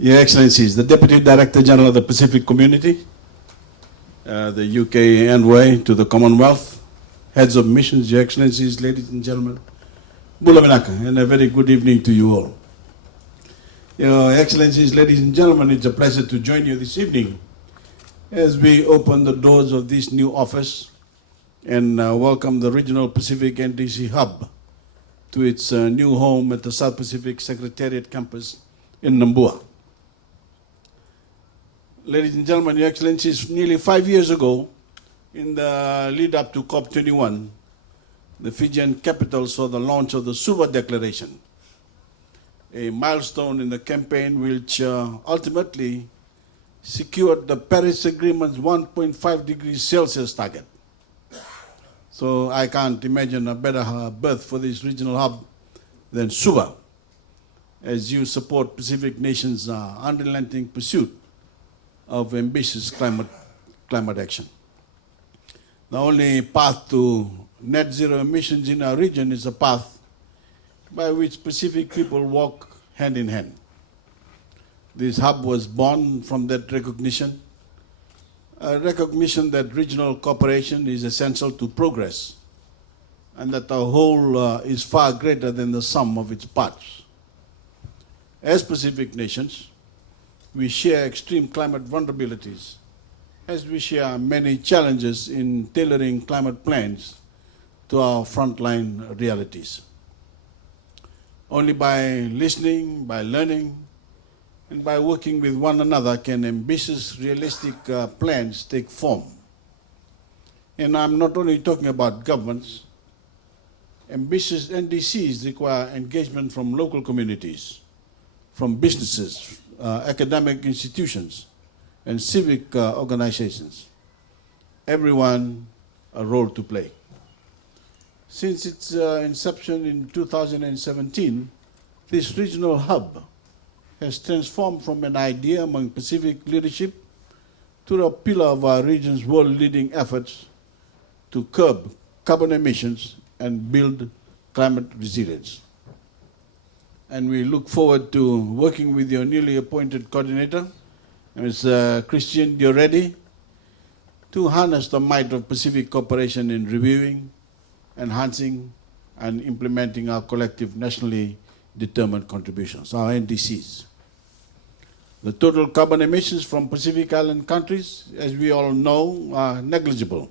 Your Excellencies, the Deputy Director General of the Pacific Community, the UK envoy to the Commonwealth, heads of missions, Your Excellencies, ladies and gentlemen, Bula Minaka, and a very good evening to you all. Your Excellencies, ladies and gentlemen, it's a pleasure to join you this evening as we open the doors of this new office and welcome the Regional Pacific NDC Hub to its new home at the South Pacific Secretariat campus in Nambua. Ladies and gentlemen, Your Excellencies, nearly 5 years ago, in the lead up to COP21, the Fijian capital saw the launch of the Suva Declaration, a milestone in the campaign which ultimately secured the Paris Agreement's 1.5 degrees Celsius target. So I can't imagine a better berth for this regional hub than Suva, as you support Pacific nations' unrelenting pursuit of ambitious climate action. The only path to net zero emissions in our region is a path by which Pacific people walk hand in hand. This hub was born from that recognition, a recognition that regional cooperation is essential to progress and that the whole is far greater than the sum of its parts. As Pacific nations, we share extreme climate vulnerabilities, as we share many challenges in tailoring climate plans to our frontline realities. Only by listening, by learning, and by working with one another can ambitious, realistic plans take form. And I'm not only talking about governments. Ambitious NDCs require engagement from local communities, from businesses, academic institutions, and civic organizations. Everyone a role to play. Since its inception in 2017, this regional hub has transformed from an idea among Pacific leadership to a pillar of our region's world-leading efforts to curb carbon emissions and build climate resilience. And we look forward to working with your newly appointed coordinator, Ms. Christian Dioredi, to harness the might of Pacific cooperation in reviewing, enhancing, and implementing our collective nationally determined contributions, our NDCs. The total carbon emissions from Pacific Island countries, as we all know, are negligible.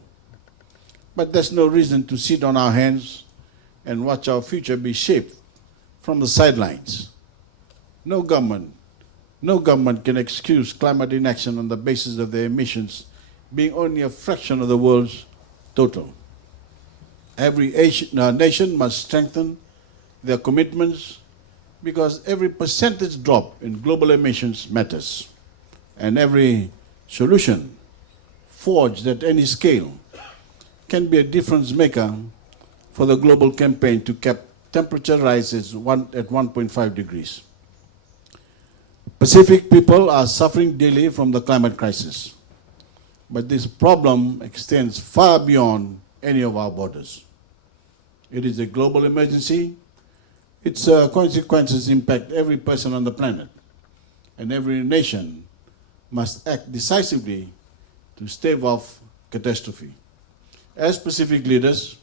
But there's no reason to sit on our hands and watch our future be shaped from the sidelines. No government can excuse climate inaction on the basis of their emissions being only a fraction of the world's total. Every nation must strengthen their commitments because every percentage drop in global emissions matters, and every solution forged at any scale can be a difference maker for the global campaign to cap temperature rises at 1.5 degrees. Pacific people are suffering daily from the climate crisis, but this problem extends far beyond any of our borders. It is a global emergency. Its consequences impact every person on the planet, and every nation must act decisively to stave off catastrophe. As Pacific leaders,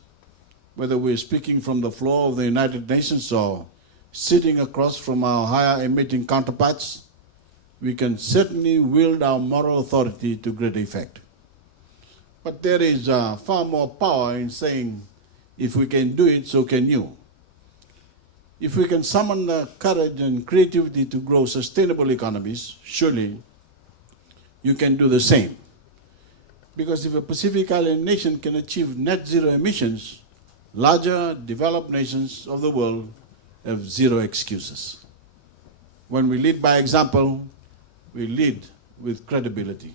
whether we're speaking from the floor of the United Nations or sitting across from our higher emitting counterparts, we can certainly wield our moral authority to great effect. But there is far more power in saying, if we can do it, so can you. If we can summon the courage and creativity to grow sustainable economies, surely you can do the same. Because if a Pacific Island nation can achieve net zero emissions, larger developed nations of the world have zero excuses. When we lead by example, we lead with credibility.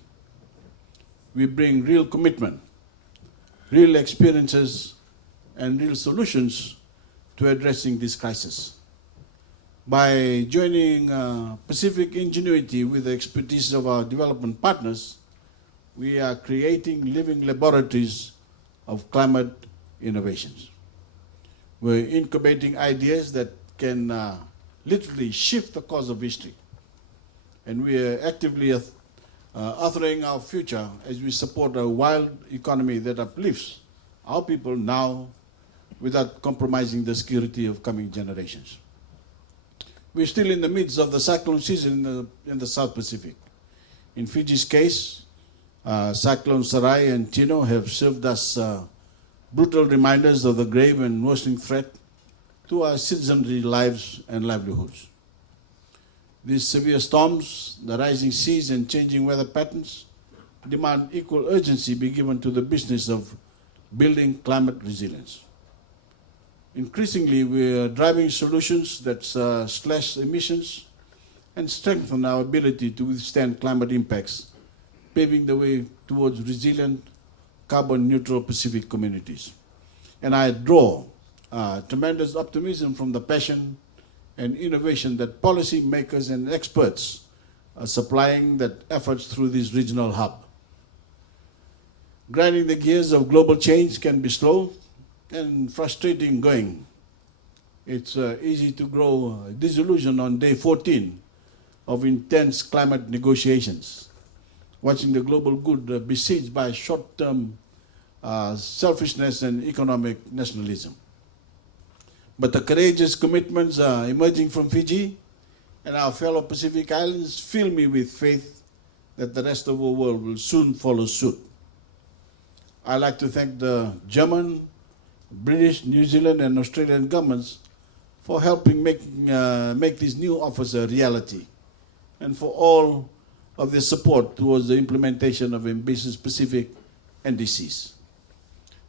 We bring real commitment, real experiences, and real solutions to addressing this crisis. By joining Pacific ingenuity with the expertise of our development partners, we are creating living laboratories of climate innovations. We're incubating ideas that can literally shift the course of history. And we are actively authoring our future as we support a wild economy that uplifts our people now without compromising the security of coming generations. We're still in the midst of the cyclone season in the South Pacific. In Fiji's case, Cyclone Sarai and Tino have served us brutal reminders of the grave and worsening threat to our citizenry lives and livelihoods. These severe storms, the rising seas and changing weather patterns demand equal urgency be given to the business of building climate resilience. Increasingly, we are driving solutions that slash emissions and strengthen our ability to withstand climate impacts, paving the way towards resilient, carbon-neutral Pacific communities. And I draw tremendous optimism from the passion and innovation that policymakers and experts are supplying that efforts through this regional hub. Grinding the gears of global change can be slow and frustrating going. It's easy to grow disillusioned on day 14 of intense climate negotiations, watching the global good besieged by short-term selfishness and economic nationalism. But the courageous commitments emerging from Fiji and our fellow Pacific Islands fill me with faith that the rest of the world will soon follow suit. I'd like to thank the German, British, New Zealand and Australian governments for helping make this new office a reality, and for all of their support towards the implementation of ambitious Pacific NDCs.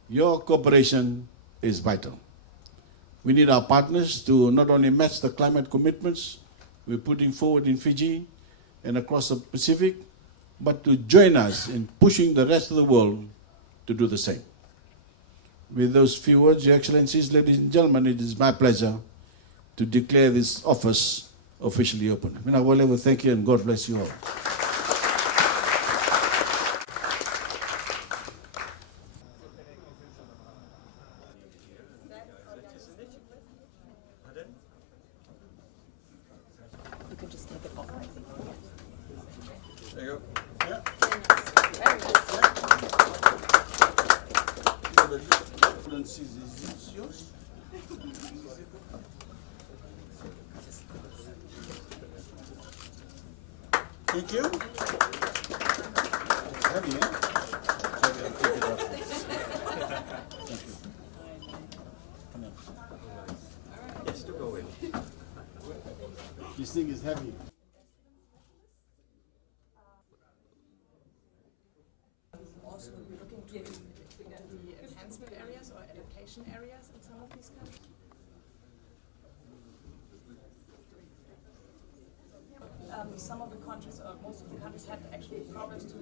Your cooperation is vital. We need our partners to not only match the climate commitments we're putting forward in Fiji and across the Pacific, but to join us in pushing the rest of the world to do the same. With those few words, Your Excellencies, ladies and gentlemen, it is my pleasure to declare this office officially open. I will ever thank you and God bless you all. You can just take it off, I think. There you go. Thank you. It's heavy, eh? Sorry, I'll take it off. Thank you. Come on. Yes, to go in. This thing is heavy. Also, we're looking to the enhancement areas or adaptation areas in some of these countries. Some of the countries, or most of the countries, had actually problems to